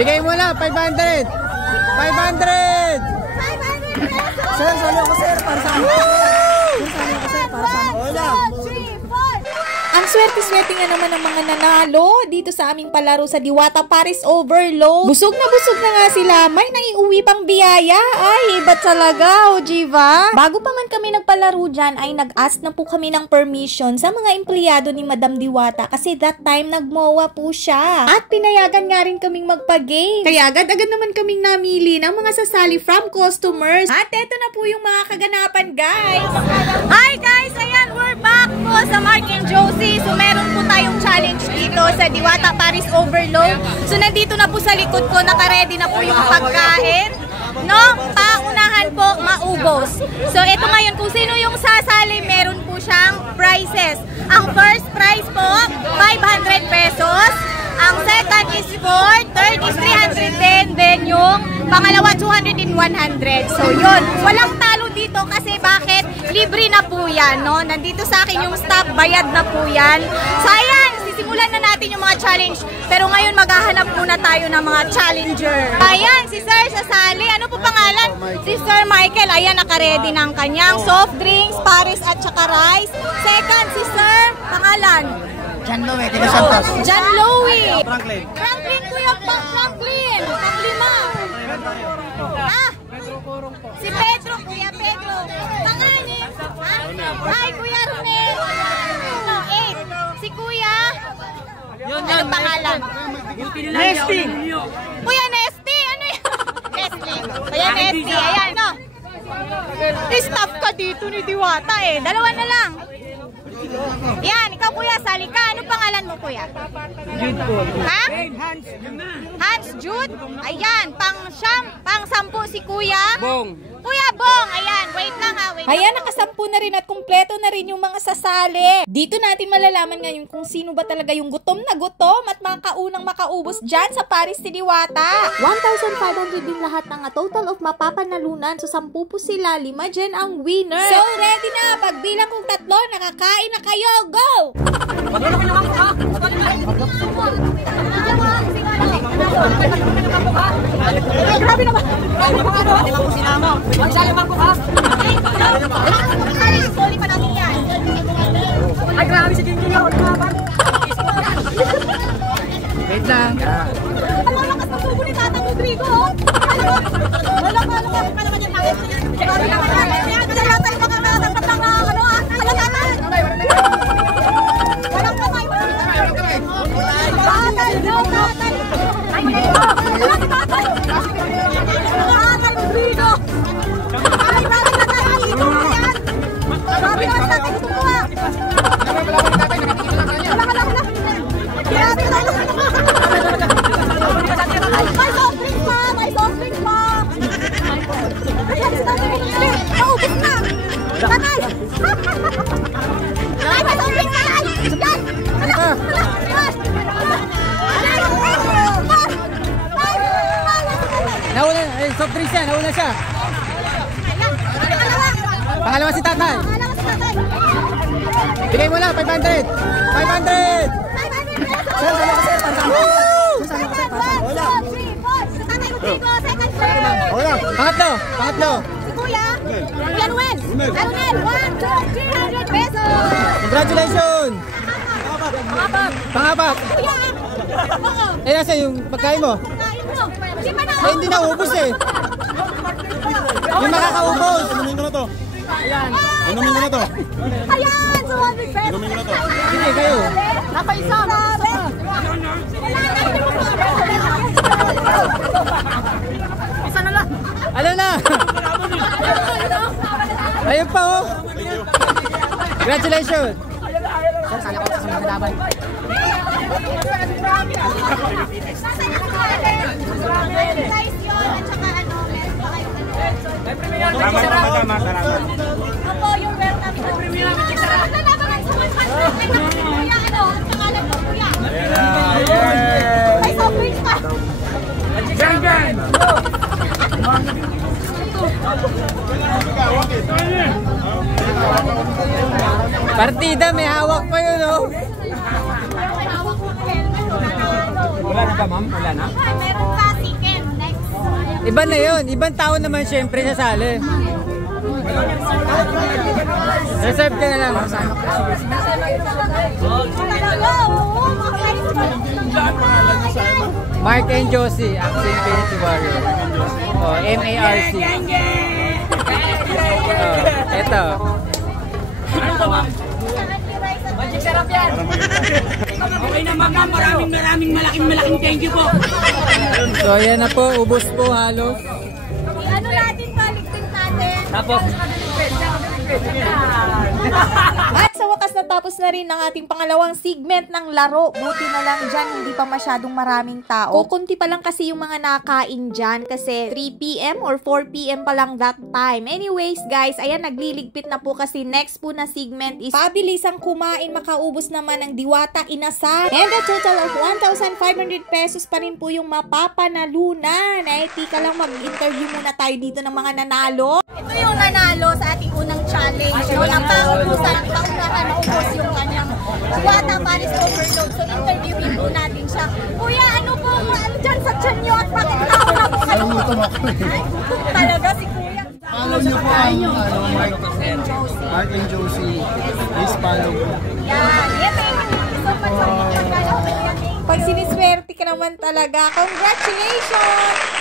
Bigay mo na, 500! 500! Sir, sali ako sir, para sa akin. Sali ako sir, para sa akin. Ang swerte-swerte nga naman ng mga nanalo dito sa aming palaro sa Diwata Paris Overload. Busog na nga sila. May naiuwi pang biyaya. Ay, iba talaga, Ojiva. Bago pa man kami nagpalaro dyan, ay nag-ask na po kami ng permission sa mga empleyado ni Madam Diwata kasi that time nagmowa po siya. At pinayagan nga rin kaming magpa-game. Kaya agad-agad naman kaming namili ng mga sasali from customers. At eto na po yung mga kaganapan, guys. Hi guys! Ayan, we're back po sa Mark and Josie. So, meron po tayong challenge dito sa Diwata Paris Overload. So, nandito na po sa likod ko, naka-ready na po yung pagkain. No? Paunahan po, maubos. So, ito ngayon, kung sino yung sasali, meron po siyang prizes. Ang first prize po, 500 pesos. Ang second is for third is 310. Then, yung pangalawa, 200 and 100. So, yun. Walang talo dito kasi bakit? Libre na po yan, no? Nandito sa akin yung staff, bayad na po yan. So, ayan, sisimulan na natin yung mga challenge. Pero ngayon, maghahanap muna tayo ng mga challenger. Ayan, si Sir sasali. Ano po pangalan? Si Sir Michael. Ayan, naka-ready ng kanyang soft drinks, Paris at saka rice. Second, si Sir, pangalan? John Louie, Tiga Santos. John Louie. Franklin. Franklin, Kuya Franklin. Panglima. Si Pedro, Kuya Pedro. Pangani. Ay, Kuya Ronel. No, 8. Si Kuya. Ano pangalan? Nesty. Kuya Nesty. Ano yan? Nesty. Kuya Nesty. Ayan, no. Staff ka dito ni Diwata eh. Dalawa na lang. Yan, ikaw kuya, sali ka. Ano pangalan mo kuya? Jude po. Ha? Hans Jude? Ayan, pang 10 si kuya. Bong. Kuya Bong, ayan, wait lang ha, wait. Ayan, nakasampu na rin at kumpleto na rin yung mga sasali. Dito natin malalaman ngayon kung sino ba talaga yung gutom na gutom at makaunang makaubos dyan sa Paris ni Diwata. 1,500 din lahat ng total of mapapanalunan. So, 10 po sila, 5 dyan ang winner. So, ready na. Pagbilang kong 3, nakakain na kayo. Go! Grabe naman. Sorry pa natin yan. Ay, grabe si King ako. Wait lang. Alam mo, kas masubo ni Tatang Rodrigo. Alam mo naman yung tangit. Grabe naman yan. Nalatay ka kami ng patang ano ah. Alam naman. Walang kamay. Tatay, no, tatay. Ay, walang tatay. Tatay Rodrigo. Ay, grabe na tayo. Grabe naman sa tatay. Gusto ko ah. Grabe na tayo. May soft drinks pa! May soft drinks pa! Ayan, maubos na! Tatay! Ay, may soft drinks pa! Yan! Hala! Nauna, soft drinks yan, nauna siya. Pangalawa si tatay. Bigay mo na, 500! 500! Sir, sali ako sir, para sa akin. Sali ako sir, para sa akin. Tatay Rodrigo, second sir! Pangatlo! Si Kuya! Kuya Noel! Noel! 1, 2, 300 pesos! Congratulations! Pangapat! Kuya! Oo! Eh, nasa yung pagkain mo? Pagkain mo! Hindi pa na! Eh, hindi na ubos eh. Yung makakaubos. Inumin ko na to. Ayan! Inumin ko na to. Ayan! 200 pesos! Inumin ko na to. Hindi, kayo. Napaisa! Grabe! Isa na lang! Ano na? Ayun pa oh. Congratulations. Sir, sana ko sa mga laban. Opo, you're welcome. Lalabangan sa mga kuya, ano? Ang pangalan mo, kuya? May soft drinks pa. Partida, may hawak pa yun oh. May hawak mo helmet. Wala na ba ma'am? Wala na? Meron pa. Iba na yun. Ibang tao naman syempre sasali. Reserve ka na lang. Mark and Josie, Axie Infinity Warrior. Oh, MARC. Oh, eto. Magic sarap yan. Okay na ma'am, maraming malaking thank you po. So ayan na po, ubos po halos. Ano natin, paligtin natin. Tapos. At sa wakas natapos na rin ang ating pangalawang segment ng laro. Buti na lang dyan, hindi pa masyadong maraming tao. Kukunti pa lang kasi yung mga nakain dyan kasi 3 PM or 4 PM pa lang that time. Anyways guys, ayan nagliligpit na po kasi next po na segment is pabilisang kumain, makaubos naman ng Diwata Inasal. And a total of 1,500 pesos pa rin po yung mapapanalunan. Ay, tika lang mag-interview muna tayo dito ng mga nanalo. Ito yung nanalo sa ating unang challenge. Walang paubusan, paunahan, maubos yung kanyang Diwata Paris Overload. So, interviewin po natin siya. Kuya, ano po ano dyan sa tiyan nyo at bakit tao na po kayo? Ay, talaga si Kuya. Follow niyo po ang Mark and Josie. Please follow po. Yan. Thank you so much. Pag siniswerte ka naman talaga, congratulations!